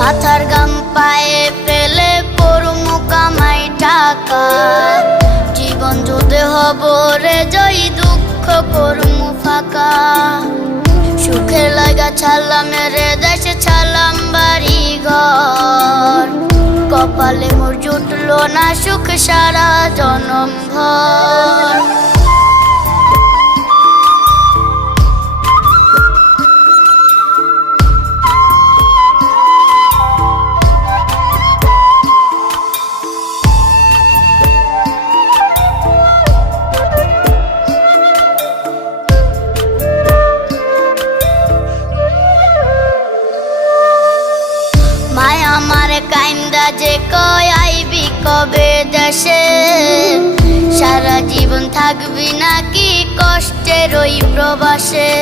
মাথার গাম পায়ে ফেলে করমু কামাই টাকা, জীবন যুদ্ধে হব রে জয়ী, দুঃখ করমু ফাঁকা। সুখের লাগা ছাড়লাম রে দেশে, ছাড়লাম বাড়ি ঘর, কপালে মোর জুটলো না সুখ সারা জনম ভর। মায় আমার কাইন্দা যে কয় আইবি কবে দেশে, সারা জীবন থাকবি নাকি কষ্টের ওই প্রবাসে।